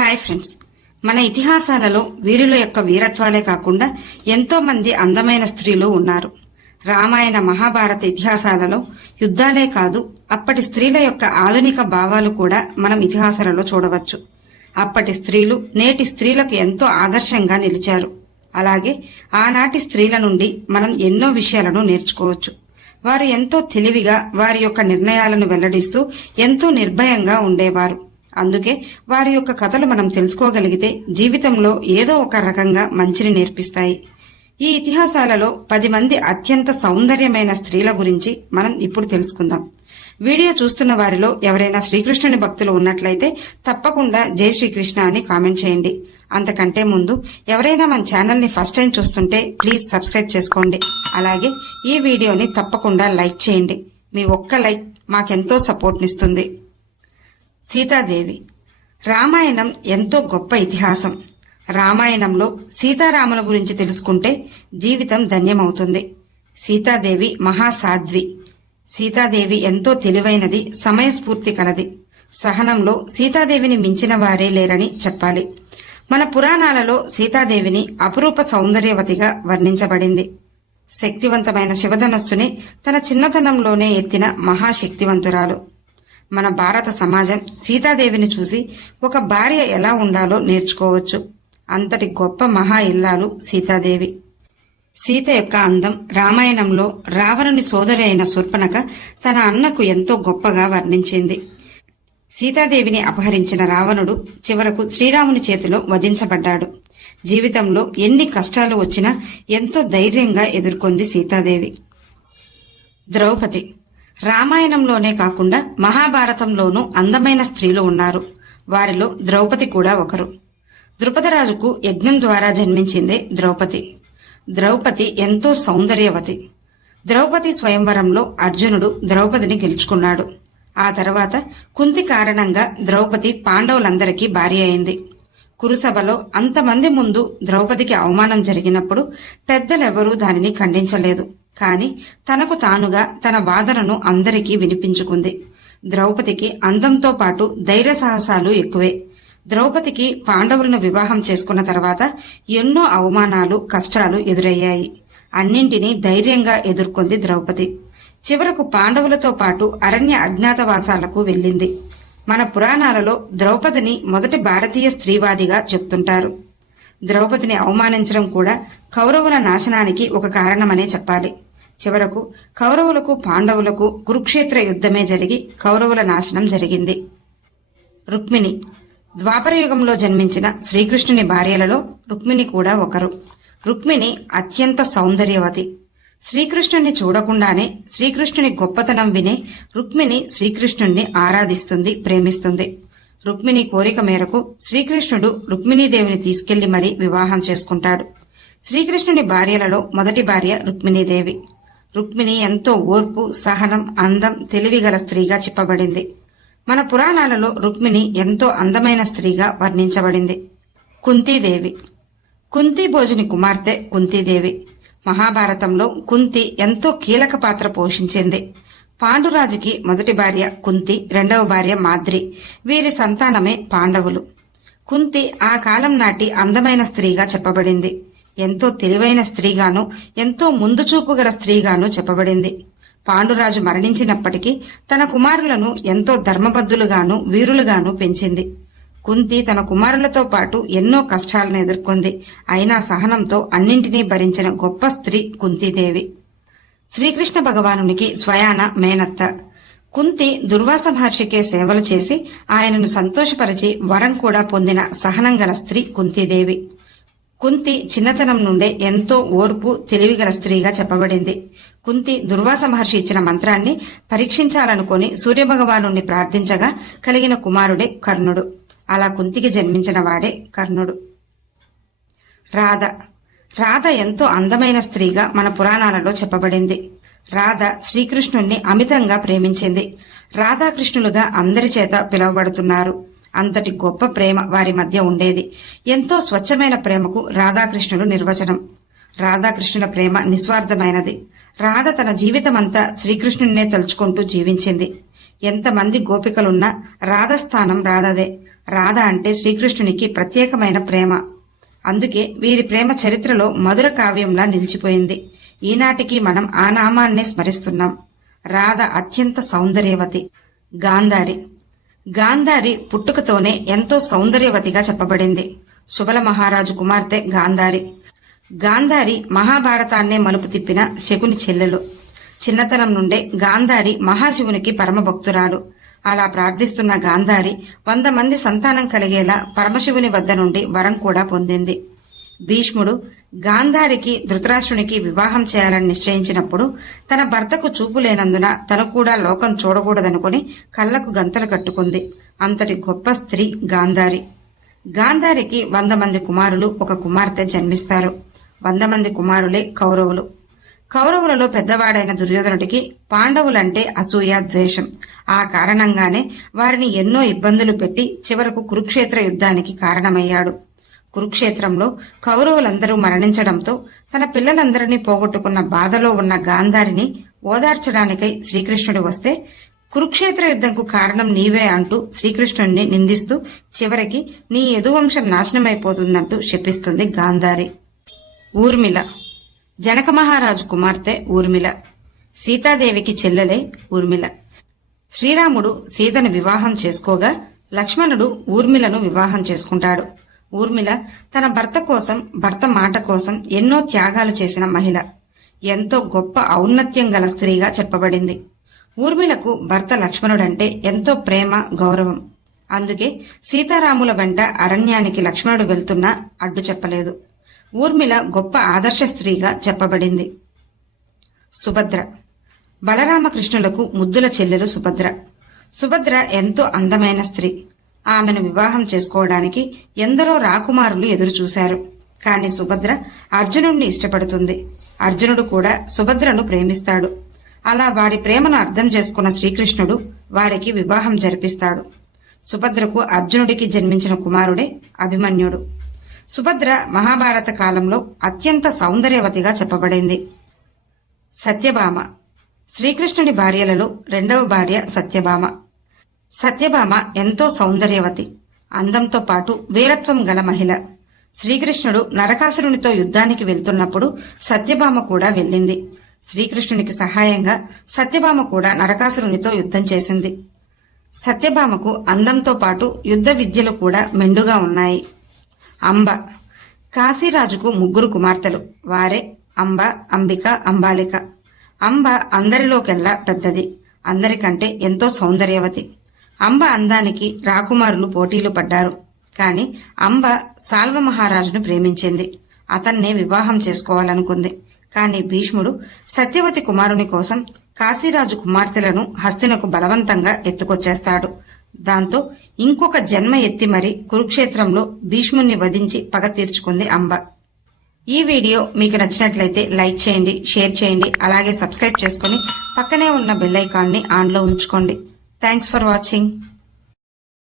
Hi friends, మన ఇతిహాసాలలో వీరుల యొక్క వీరత్వాలే కాకుండా ఎంతో మంది అందమైన స్త్రీలు ఉన్నారు. రామాయణ మహాభారత ఇతిహాసాలలో యుద్ధాలే కాదు, అప్పటి స్త్రీల యొక్క ఆధునిక భావాలు కూడా మనం ఇతిహాసాలలో చూడవచ్చు. అప్పటి స్త్రీలు నేటి స్త్రీలకు ఎంతో ఆదర్శంగా నిలిచారు. అలాగే ఆనాటి స్త్రీల నుండి మనం ఎన్నో విషయాలను నేర్చుకోవచ్చు. వారు ఎంతో తెలివిగా వారి యొక్క నిర్ణయాలను వెల్లడిస్తూ ఎంతో నిర్భయంగా ఉండేవారు. అందుకే వారి యొక్క కథలు మనం తెలుసుకోగలిగితే జీవితంలో ఏదో ఒక రకంగా మంచిని నేర్పిస్తాయి. ఈ ఇతిహాసాలలో 10 మంది అత్యంత సౌందర్యమైన స్త్రీల గురించి మనం ఇప్పుడు తెలుసుకుందాం. వీడియో చూస్తున్న వారిలో ఎవరైనా శ్రీకృష్ణుని భక్తులు ఉన్నట్లయితే తప్పకుండా జై శ్రీకృష్ణ అని కామెంట్ చేయండి. అంతకంటే ముందు ఎవరైనా మన ఛానల్ ని ఫస్ట్ టైం చూస్తుంటే ప్లీజ్ సబ్స్క్రైబ్ చేసుకోండి. అలాగే ఈ వీడియోని తప్పకుండా లైక్ చేయండి. మీ ఒక్క లైక్ మాకెంతో సపోర్ట్నిస్తుంది. సీతాదేవి. రామాయణం ఎంతో గొప్ప ఇతిహాసం. రామాయణంలో సీతారాముల గురించి తెలుసుకుంటే జీవితం ధన్యమవుతుంది. సీతాదేవి మహాసాధ్వి. సీతాదేవి ఎంతో తెలివైనది, సమయస్ఫూర్తి కలది. సహనంలో సీతాదేవిని మించిన వారే లేరని చెప్పాలి. మన పురాణాలలో సీతాదేవిని అపురూప సౌందర్యవతిగా వర్ణించబడింది. శక్తివంతమైన శివధనస్సుని తన చిన్నతనంలోనే ఎత్తిన మహాశక్తివంతురాలు. మన భారత సమాజం సీతాదేవిని చూసి ఒక భార్య ఎలా ఉండాలో నేర్చుకోవచ్చు. అంతటి గొప్ప మహా ఇల్లాలు సీతాదేవి. సీత యొక్క అందం రామాయణంలో రావణుని సోదరి అయిన శూర్పణఖ తన అన్నకు ఎంతో గొప్పగా వర్ణించింది. సీతాదేవిని అపహరించిన రావణుడు చివరకు శ్రీరాముని చేతిలో వధించబడ్డాడు. జీవితంలో ఎన్ని కష్టాలు వచ్చినా ఎంతో ధైర్యంగా ఎదుర్కొంది సీతాదేవి. ద్రౌపది. రామాయణంలోనే కాకుండా మహాభారతంలోనూ అందమైన స్త్రీలు ఉన్నారు. వారిలో ద్రౌపది కూడా ఒకరు. ద్రుపదరాజుకు యజ్ఞం ద్వారా జన్మించిందే ద్రౌపది. ద్రౌపది ఎంతో సౌందర్యవతి. ద్రౌపది స్వయంవరంలో అర్జునుడు ద్రౌపదిని గెలుచుకున్నాడు. ఆ తర్వాత కుంతి కారణంగా ద్రౌపది పాండవులందరికీ భార్య అయింది. కురుసభలో అంతమంది ముందు ద్రౌపదికి అవమానం జరిగినప్పుడు పెద్దలెవరూ దానిని ఖండించలేదు. కాని తనకు తానుగా తన వాదనను అందరికీ వినిపించుకుంది. ద్రౌపదికి అందంతో పాటు ధైర్య సాహసాలు ఎక్కువే. ద్రౌపదికి పాండవులను వివాహం చేసుకున్న తర్వాత ఎన్నో అవమానాలు, కష్టాలు ఎదురయ్యాయి. అన్నింటినీ ధైర్యంగా ఎదుర్కొంది ద్రౌపది. చివరకు పాండవులతో పాటు అరణ్య అజ్ఞాతవాసాలకు వెళ్ళింది. మన పురాణాలలో ద్రౌపదిని మొదటి భారతీయ స్త్రీవాదిగా చెప్తుంటారు. ద్రౌపదిని అవమానించడం కూడా కౌరవుల నాశనానికి ఒక కారణమనే చెప్పాలి. చివరకు కౌరవులకు పాండవులకు కురుక్షేత్ర యుద్ధమే జరిగి కౌరవుల నాశనం జరిగింది. రుక్మిణి. ద్వాపర యుగంలో జన్మించిన శ్రీకృష్ణుని భార్యలలో రుక్మిణి కూడా ఒకరు. రుక్మిణి అత్యంత సౌందర్యవతి. శ్రీకృష్ణుణ్ణి చూడకుండానే శ్రీకృష్ణుని గొప్పతనం వినే రుక్మిణి శ్రీకృష్ణుణ్ణి ఆరాధిస్తుంది, ప్రేమిస్తుంది. రుక్మిణి కోరిక మేరకు శ్రీకృష్ణుడు రుక్మిణీదేవిని తీసుకెళ్లి మరీ వివాహం చేసుకుంటాడు. శ్రీకృష్ణుని భార్యలలో మొదటి భార్య రుక్మిణీదేవి. రుక్మిణి ఎంతో ఓర్పు, సహనం, అందం, తెలివిగల స్త్రీగా చెప్పబడింది. మన పురాణాలలో రుక్మిణి ఎంతో అందమైన స్త్రీగా వర్ణించబడింది. కుంతీదేవి. కుంతీ భోజుని కుమార్తె కుంతీదేవి. మహాభారతంలో కుంతి ఎంతో కీలక పాత్ర పోషించింది. పాండురాజుకి మొదటి భార్య కుంతి, రెండవ భార్య మాద్రి. వీరి సంతానమే పాండవులు. కుంతి ఆ కాలం నాటి అందమైన స్త్రీగా చెప్పబడింది. ఎంతో తెలివైన స్త్రీగాను, ఎంతో ముందు చూపు గల స్త్రీగాను చెప్పబడింది. పాండురాజు మరణించినప్పటికీ తన కుమారులను ఎంతో ధర్మబద్ధులుగాను, వీరులుగాను పెంచింది. కుంతి తన కుమారులతో పాటు ఎన్నో కష్టాలను ఎదుర్కొంది. అయినా సహనంతో అన్నింటినీ భరించిన గొప్ప స్త్రీ కుంతీదేవి. శ్రీకృష్ణ భగవానునికి స్వయాన మేనత్త. కుంతి దుర్వాస మహర్షికే సేవలు చేసి ఆయనను సంతోషపరిచి వరం కూడా పొందిన సహనం గల స్త్రీ కుంతీదేవి. కుంతి చిన్నతనం నుండే ఎంతో ఓర్పు, తెలివిగల స్త్రీగా చెప్పబడింది. కుంతి దుర్వాస మహర్షి ఇచ్చిన మంత్రాన్ని పరీక్షించాలనుకుని సూర్యభగవానుణ్ణి ప్రార్థించగా కలిగిన కుమారుడే కర్ణుడు. అలా కుంతికి జన్మించిన వాడే కర్ణుడు. రాధ. రాధ ఎంతో అందమైన స్త్రీగా మన పురాణాలలో చెప్పబడింది. రాధ శ్రీకృష్ణుణ్ణి అమితంగా ప్రేమించింది. రాధాకృష్ణులుగా అందరి చేత పిలువబడుతున్నారు. అంతటి గొప్ప ప్రేమ వారి మధ్య ఉండేది. ఎంతో స్వచ్ఛమైన ప్రేమకు రాధాకృష్ణుడు నిర్వచనం. రాధాకృష్ణుల ప్రేమ నిస్వార్థమైనది. రాధ తన జీవితమంతా శ్రీకృష్ణున్నే తలుచుకుంటూ జీవించింది. ఎంతమంది గోపికలున్నా రాధ స్థానం రాధదే. రాధ అంటే శ్రీకృష్ణునికి ప్రత్యేకమైన ప్రేమ. అందుకే వీరి ప్రేమ చరిత్రలో మధుర కావ్యంలా నిలిచిపోయింది. ఈనాటికి మనం ఆ నామాన్నే స్మరిస్తున్నాం. రాధ అత్యంత సౌందర్యవతి. గాంధారి. గాంధారి పుట్టుకతోనే ఎంతో సౌందర్యవతిగా చెప్పబడింది. సుబల మహారాజు కుమార్తె గాంధారి. గాంధారి మహాభారతాన్నే మలుపు తిప్పిన శకుని చెల్లెలు. చిన్నతనం నుండే గాంధారి మహాశివునికి పరమభక్తురాలు. అలా ప్రార్థిస్తున్న గాంధారి 100 మంది సంతానం కలిగేలా పరమశివుని వద్ద నుండి వరం కూడా పొందింది. భీష్ముడు గాంధారికి ధృతరాష్ట్రునికి వివాహం చేయాలని నిశ్చయించినప్పుడు తన భర్తకు చూపు లేనందున తను కూడా లోకం చూడకూడదనుకుని కళ్లకు గంతలు కట్టుకుంది. అంతటి గొప్ప స్త్రీ గాంధారి. గాంధారికి 100 మంది కుమారులు, ఒక కుమార్తె జన్మిస్తారు. 100 మంది కుమారులే కౌరవులు. కౌరవులలో పెద్దవాడైన దుర్యోధనుడికి పాండవులంటే అసూయ, ద్వేషం. ఆ కారణంగానే వారిని ఎన్నో ఇబ్బందులు పెట్టి చివరకు కురుక్షేత్ర యుద్ధానికి కారణమయ్యాడు. కురుక్షేత్రంలో కౌరవులందరూ మరణించడంతో తన పిల్లలందరినీ పోగొట్టుకున్న బాధలో ఉన్న గాంధారిని ఓదార్చడానికై శ్రీకృష్ణుడు వస్తే కురుక్షేత్ర యుద్ధంకు కారణం నీవే అంటూ శ్రీకృష్ణుడిని నిందిస్తూ చివరికి నీ యదువంశం నాశనమైపోతుందంటూ శపిస్తుంది గాంధారి. ఊర్మిళ. జనక మహారాజు కుమార్తె ఊర్మిళ. సీతాదేవికి చెల్లెలే ఊర్మిళ. శ్రీరాముడు సీతను వివాహం చేసుకోగా లక్ష్మణుడు ఊర్మిళను వివాహం చేసుకుంటాడు. ఊర్మిళ తన భర్త కోసం, భర్త మాట కోసం ఎన్నో త్యాగాలు చేసిన మహిళ. ఎంతో గొప్ప ఔన్నత్యం గల స్త్రీగా చెప్పబడింది. ఊర్మిళకు భర్త లక్ష్మణుడంటే ఎంతో ప్రేమ, గౌరవం. అందుకే సీతారాముల వెంట అరణ్యానికి లక్ష్మణుడు వెళ్తున్నా అడ్డు చెప్పలేదు. ఊర్మిళ గొప్ప ఆదర్శ స్త్రీగా చెప్పబడింది. సుభద్ర. బలరామకృష్ణులకు ముద్దుల చెల్లెలు సుభద్ర. సుభద్ర ఎంతో అందమైన స్త్రీ. ఆమెను వివాహం చేసుకోవడానికి ఎందరో రాకుమారులు ఎదురుచూశారు. కాని సుభద్ర అర్జునుడిని ఇష్టపడుతుంది. అర్జునుడు కూడా సుభద్రను ప్రేమిస్తాడు. అలా వారి ప్రేమను అర్థం చేసుకున్న శ్రీకృష్ణుడు వారికి వివాహం జరిపిస్తాడు. సుభద్రకు అర్జునుడికి జన్మించిన కుమారుడే అభిమన్యుడు. సుభద్ర మహాభారత కాలంలో అత్యంత సౌందర్యవతిగా చెప్పబడింది. సత్యభామ. శ్రీకృష్ణుడి భార్యలలో 2వ భార్య సత్యభామ. సత్యభామ ఎంతో సౌందర్యవతి, అందంతో పాటు వీరత్వం గల మహిళ. శ్రీకృష్ణుడు నరకాసురునితో యుద్ధానికి వెళ్తున్నప్పుడు సత్యభామ కూడా వెళ్ళింది. శ్రీకృష్ణునికి సహాయంగా సత్యభామ కూడా నరకాసురునితో యుద్ధం చేసింది. సత్యభామకు అందంతో పాటు యుద్ధ విద్యలు కూడా మెండుగా ఉన్నాయి. అంబ. కాశీరాజుకు 3 కుమార్తెలు. వారే అంబ, అంబిక, అంబాలిక. అంబ అందరిలోకెల్లా పెద్దది. అందరికంటే ఎంతో సౌందర్యవతి. అంబ అందానికి రాకుమారులు పోటీలు పడ్డారు. కాని అంబ సాల్వ మహారాజును ప్రేమించింది. అతన్నే వివాహం చేసుకోవాలనుకుంది. కాని భీష్ముడు సత్యవతి కుమారుని కోసం కాశీరాజు కుమార్తెలను హస్తినకు బలవంతంగా ఎత్తుకొచ్చేస్తాడు. దాంతో ఇంకొక జన్మ ఎత్తి మరి కురుక్షేత్రంలో భీష్ముణ్ణి వధించి పగ తీర్చుకుంది అంబ. ఈ వీడియో మీకు నచ్చినట్లయితే లైక్ చేయండి, షేర్ చేయండి, అలాగే సబ్స్క్రైబ్ చేసుకుని పక్కనే ఉన్న బెల్ ఐకాన్ని ఆన్లో ఉంచుకోండి. Thanks for watching.